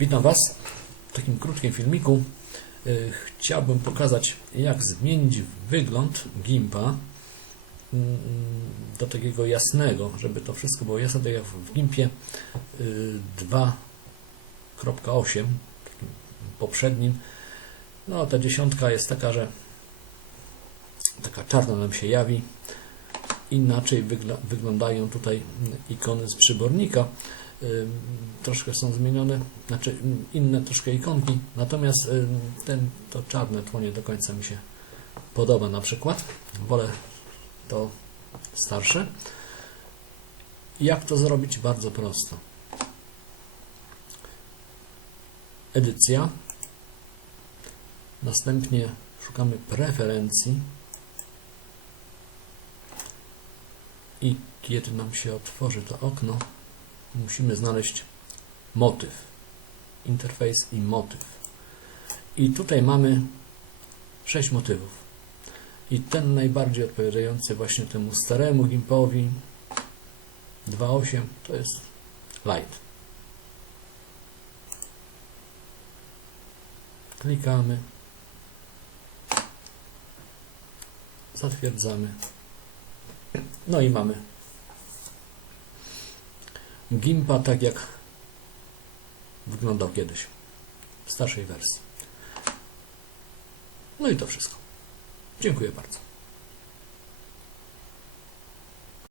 Witam Was w takim krótkim filmiku. Y, Chciałbym pokazać, jak zmienić wygląd GIMPa mm, do takiego jasnego, żeby to wszystko było jasne, tak jak w GIMPie y, 2.8, takim poprzednim. No, ta dziesiątka jest taka, że taka czarna nam się jawi. Inaczej wyglądają tutaj ikony z przybornika. Troszkę są zmienione, znaczy inne troszkę ikonki, natomiast ten, to czarne tło nie do końca mi się podoba na przykład. Wolę to starsze. Jak to zrobić? Bardzo prosto. Edycja. Następnie szukamy preferencji. I kiedy nam się otworzy to okno, musimy znaleźć motyw. Interfejs i motyw. I tutaj mamy sześć motywów. I ten najbardziej odpowiadający właśnie temu staremu gimpowi 2.8 to jest light. Klikamy. Zatwierdzamy. No i mamy Gimpa tak jak wyglądał kiedyś w starszej wersji. No i to wszystko. Dziękuję bardzo.